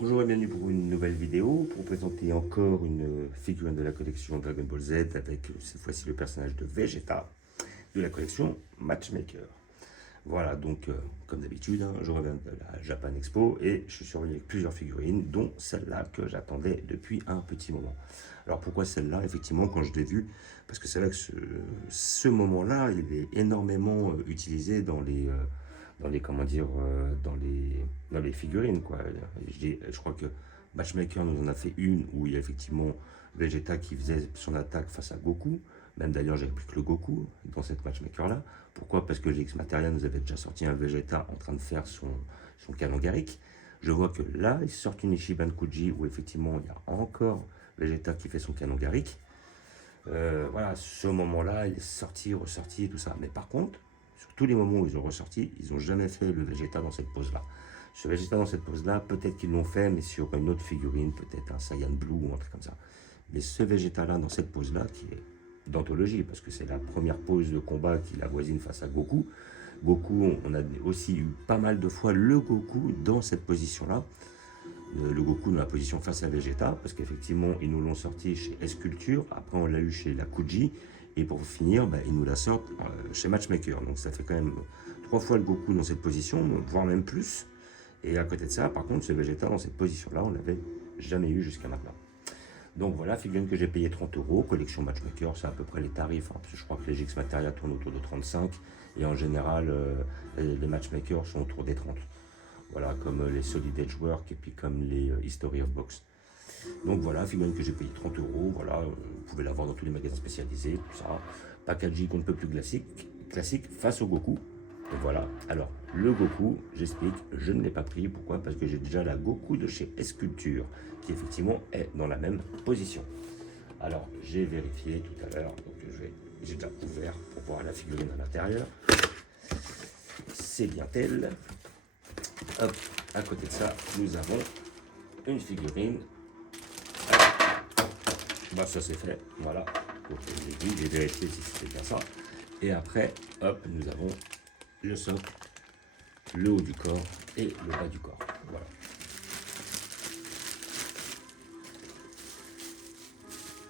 Bonjour et bienvenue pour une nouvelle vidéo pour présenter encore une figurine de la collection Dragon Ball Z avec cette fois-ci le personnage de Vegeta de la collection Matchmaker. Voilà, donc comme d'habitude, je reviens de la Japan Expo et je suis revenu avec plusieurs figurines, dont celle-là que j'attendais depuis un petit moment. Alors pourquoi celle-là? Effectivement, quand je l'ai vue, parce que c'est vrai que ce moment-là, il est énormément utilisé dans les comment dire, dans les figurines, quoi. Je crois que Matchmaker nous en a fait une où il y a effectivement Vegeta qui faisait son attaque face à Goku. Même d'ailleurs, j'ai pris que le Goku dans cette Matchmaker-là. Pourquoi? Parce que GX Materia nous avait déjà sorti un Vegeta en train de faire son canon Garrick. Je vois que là, ils sortent une Ichiban Kuji où effectivement, il y a encore Vegeta qui fait son canon Garrick. Voilà, ce moment-là, il est sorti, ressorti et tout ça. Mais par contre, sur tous les moments où ils ont ressorti, ils n'ont jamais fait le Vegeta dans cette pose-là. Ce Vegeta dans cette pose-là, peut-être qu'ils l'ont fait, mais sur une autre figurine, peut-être un Saiyan Blue ou un truc comme ça. Mais ce Vegeta-là, dans cette pose-là, qui est d'anthologie, parce que c'est la première pose de combat qu'il avoisine face à Goku. Goku, on a aussi eu pas mal de fois le Goku dans cette position-là. Le Goku dans la position face à Vegeta, parce qu'effectivement, ils nous l'ont sorti chez S-Culture, après on l'a eu chez la Kuji, et pour finir, bah, ils nous la sortent chez Matchmaker. Donc ça fait quand même 3 fois le Goku dans cette position, voire même plus. Et à côté de ça, par contre, ce Vegeta dans cette position-là, on l'avait jamais eu jusqu'à maintenant. Donc voilà, figurine que j'ai payé 30 euros, collection Matchmaker, c'est à peu près les tarifs, hein, parce que je crois que les GX Materia tournent autour de 35, et en général, les Matchmakers sont autour des 30. Voilà, comme les Solid Edge Work et puis comme les History of Box. Donc voilà, figurine que j'ai payé 30 euros, voilà, vous pouvez l'avoir dans tous les magasins spécialisés, tout ça. Packaging qu'on ne peut plus classique face au Goku. Et voilà, alors le Goku, j'explique, je ne l'ai pas pris, pourquoi? Parce que j'ai déjà la Goku de chez S-Culture, qui effectivement est dans la même position. Alors j'ai vérifié tout à l'heure, donc j'ai déjà ouvert pour voir la figurine à l'intérieur. C'est bien elle. Hop, à côté de ça, nous avons une figurine. Bah ça c'est fait, voilà. Donc j'ai vérifié si c'était bien ça. Et après, hop, nous avons le socle, le haut du corps et le bas du corps. Voilà.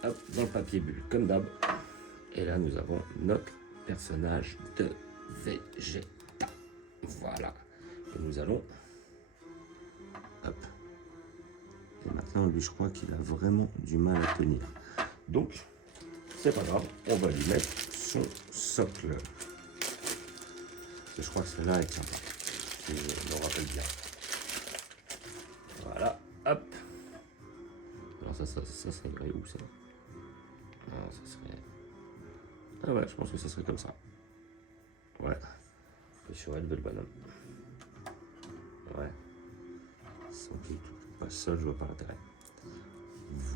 Hop, dans le papier bulle, comme d'hab. Et là, nous avons notre personnage de Vegeta. Voilà. Et nous allons... Hop. Et maintenant, lui, je crois qu'il a vraiment du mal à tenir. Donc, c'est pas grave, on va lui mettre son socle. Je crois que celle-là est sympa. Si je me rappelle bien. Voilà, hop. Alors ça irait où ça? Non, ça serait... Ah ouais, je pense que ça serait comme ça. Ouais. Et sur elle, le bonhomme. Ouais. Sans pied, pas seul, je vois pas l'intérêt.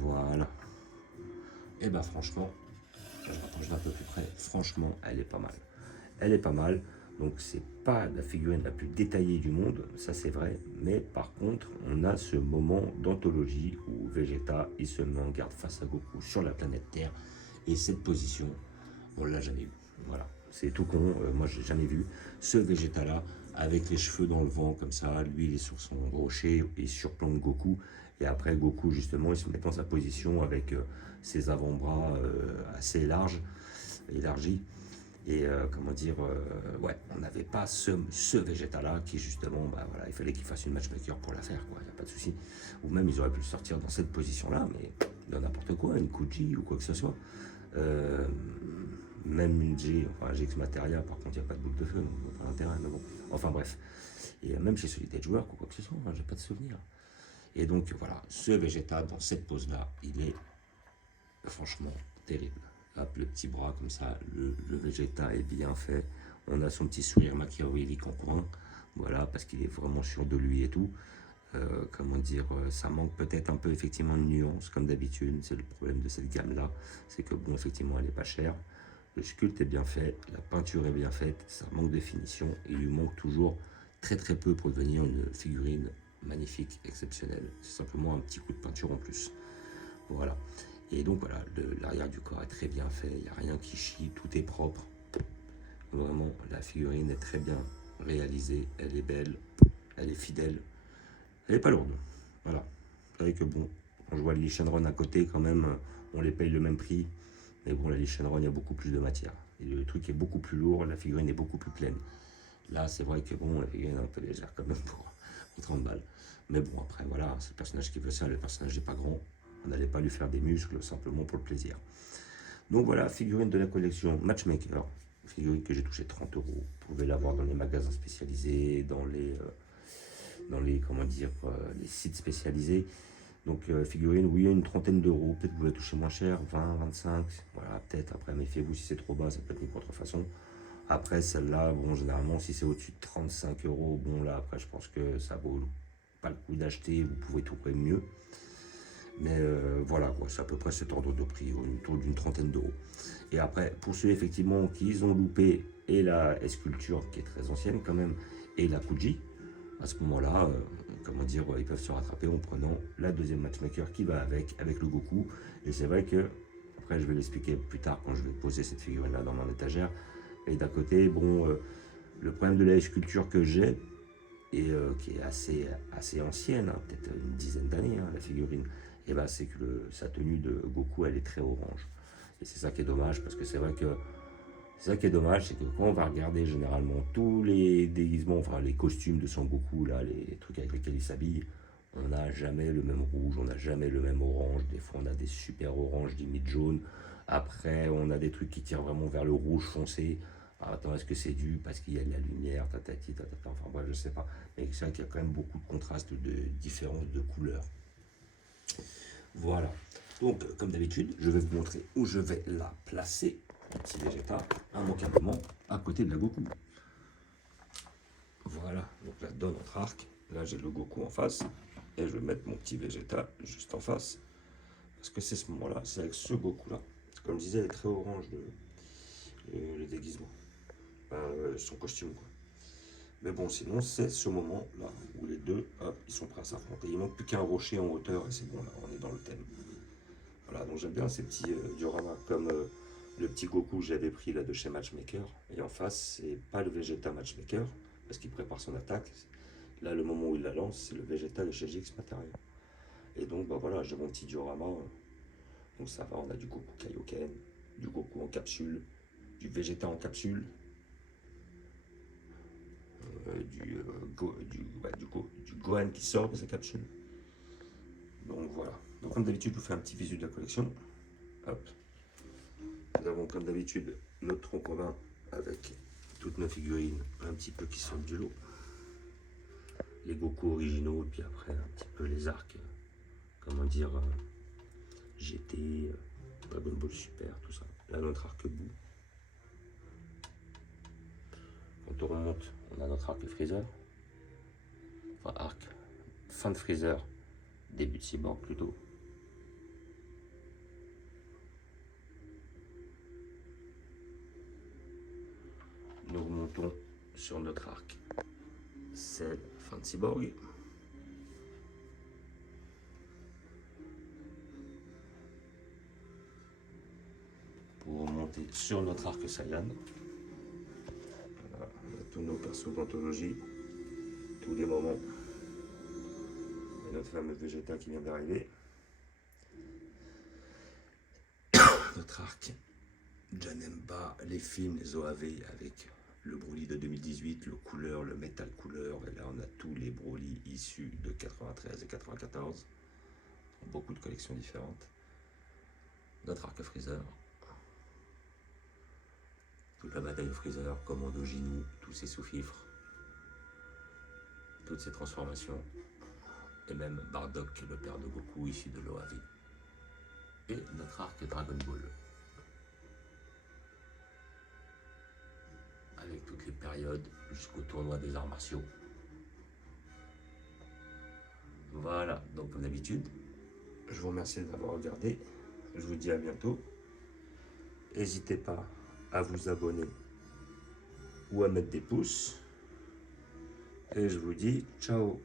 Voilà. Et bah franchement, je rapproche d'un peu plus près. Franchement, elle est pas mal. Elle est pas mal. Donc c'est pas la figurine la plus détaillée du monde, ça c'est vrai. Mais par contre, on a ce moment d'anthologie où Vegeta, il se met en garde face à Goku sur la planète Terre. Et cette position, on l'a jamais vue. Voilà. C'est tout con, moi j'ai jamais vu ce Vegeta là avec les cheveux dans le vent comme ça, lui il est sur son rocher, il surplombe Goku et après Goku justement il se met dans sa position avec ses avant-bras assez larges, élargis et comment dire, ouais, on n'avait pas ce Vegeta là qui justement, bah voilà, il fallait qu'il fasse une matchmaker pour la faire quoi, il n'y a pas de souci. Ou même ils auraient pu le sortir dans cette position là, mais dans n'importe quoi, une Kuji ou quoi que ce soit. Même une G, enfin GX Materia, par contre, il n'y a pas de boucle de feu, donc pas d'intérêt, mais bon. Enfin bref. Et même chez Solid Edge Work ou quoi que ce soit, hein, j'ai pas de souvenir. Et donc voilà, ce Vegeta dans cette pose-là, il est franchement terrible. Hop, le petit bras comme ça, le Vegeta est bien fait. On a son petit sourire machiavélique en coin, voilà, parce qu'il est vraiment sûr de lui et tout. Comment dire, ça manque peut-être un peu effectivement de nuance, comme d'habitude. C'est le problème de cette gamme-là, c'est que bon, effectivement, elle n'est pas chère. Le sculpte est bien fait, la peinture est bien faite, ça manque de finition, et il lui manque toujours très très peu pour devenir une figurine magnifique, exceptionnelle. C'est simplement un petit coup de peinture en plus. Voilà. Et donc voilà, l'arrière du corps est très bien fait, il n'y a rien qui chie, tout est propre. Vraiment, la figurine est très bien réalisée, elle est belle, elle est fidèle, elle n'est pas lourde. Voilà. C'est vrai que bon, quand je vois les Shenron à côté, quand même, on les paye le même prix. Mais bon, la Shenron, il y a beaucoup plus de matière. Et le truc est beaucoup plus lourd, la figurine est beaucoup plus pleine. Là, c'est vrai que bon, la figurine est un peu légère quand même pour 30 balles. Mais bon, après, voilà, c'est le personnage qui veut ça. Le personnage n'est pas grand. On n'allait pas lui faire des muscles simplement pour le plaisir. Donc voilà, figurine de la collection Matchmaker. Figurine que j'ai touché 30 euros. Vous pouvez l'avoir dans les magasins spécialisés, dans les comment dire, les sites spécialisés. Donc figurine, oui, une trentaine d'euros. Peut-être que vous la touchez moins cher, 20, 25. Voilà, peut-être. Après, méfiez-vous, si c'est trop bas, ça peut être une contrefaçon. Après, celle-là, bon, généralement, si c'est au-dessus de 35 euros, bon, là, après, je pense que ça vaut pas le coup d'acheter. Vous pouvez trouver mieux. Mais voilà, quoi, c'est à peu près cet ordre de prix, autour d'une trentaine d'euros. Et après, pour ceux effectivement qui ont loupé et la S-Culture, qui est très ancienne quand même, et la Fuji, à ce moment-là, comment dire, ils peuvent se rattraper en prenant la deuxième matchmaker qui va avec le Goku. Et c'est vrai que, après je vais l'expliquer plus tard quand je vais poser cette figurine-là dans mon étagère. Et d'un côté, bon, le problème de la S-Culture que j'ai, et qui est assez ancienne, hein, peut-être une dizaine d'années, hein, la figurine, et ben, c'est que sa tenue de Goku, elle est très orange. Et c'est ça qui est dommage, parce que c'est vrai que c'est ça qui est dommage, c'est que quand on va regarder généralement tous les déguisements, enfin les costumes de Son Goku, là, les trucs avec lesquels il s'habille, on n'a jamais le même rouge, on n'a jamais le même orange. Des fois, on a des super oranges, limite jaune. Après, on a des trucs qui tirent vraiment vers le rouge foncé. Alors, attends, est-ce que c'est dû parce qu'il y a de la lumière, tatati, tatata, enfin bref, je sais pas. Mais c'est vrai qu'il y a quand même beaucoup de contrastes, de différences de couleurs. Voilà. Donc, comme d'habitude, je vais vous montrer où je vais la placer, petit Vegeta, immanquablement à côté de la Goku. Voilà, donc là, dans notre arc, là j'ai le Goku en face, et je vais mettre mon petit Vegeta juste en face, parce que c'est ce moment-là, c'est avec ce Goku-là. Comme je disais, elle est très orange, le déguisement, son costume, quoi. Mais bon, sinon, c'est ce moment-là où les deux, hop, ils sont prêts à s'affronter. Il manque plus qu'un rocher en hauteur, et c'est bon, là, on est dans le thème. Voilà, donc j'aime bien ces petits dioramas, comme le petit Goku que j'avais pris là de chez Matchmaker. Et en face, c'est pas le Vegeta Matchmaker, parce qu'il prépare son attaque. Là, le moment où il la lance, c'est le Vegeta de chez GX Material. Et donc, bah voilà, j'ai mon petit diorama. Donc ça va, on a du Goku Kaioken, du Goku en capsule, du Vegeta en capsule, du Gohan qui sort de sa capsule. Donc voilà. Donc comme d'habitude, je vous fais un petit visu de la collection. Hop. Nous avons comme d'habitude notre tronc commun avec toutes nos figurines un petit peu qui sortent du lot. Les Goku originaux, et puis après un petit peu les arcs, comment dire, GT, Dragon Ball Super, tout ça. Là, notre arc bout. Quand on remonte, on a notre arc Freezer. Enfin, arc, fin de Freezer, début de Cyborg plutôt. Nous remontons sur notre arc, c'est fin de Cyborg. Pour remonter sur notre arc Saiyan. Voilà, on a tous nos persos d'anthologie, tous les moments. Et notre fameux Vegeta qui vient d'arriver. Notre arc Janemba, les films, les OAV avec le Broly de 2018, le couleur, le métal couleur, et là on a tous les Broly issus de 93 et 94, beaucoup de collections différentes. Notre arc Freezer, toute la bataille de Freezer, Commando Ginou, tous ses sous-fifres, toutes ses transformations, et même Bardock, le père de Goku issu de l'OAV. Et notre arc Dragon Ball, avec toutes les périodes jusqu'au tournoi des arts martiaux. Voilà, donc comme d'habitude, je vous remercie d'avoir regardé. Je vous dis à bientôt. N'hésitez pas à vous abonner ou à mettre des pouces. Et je vous dis ciao.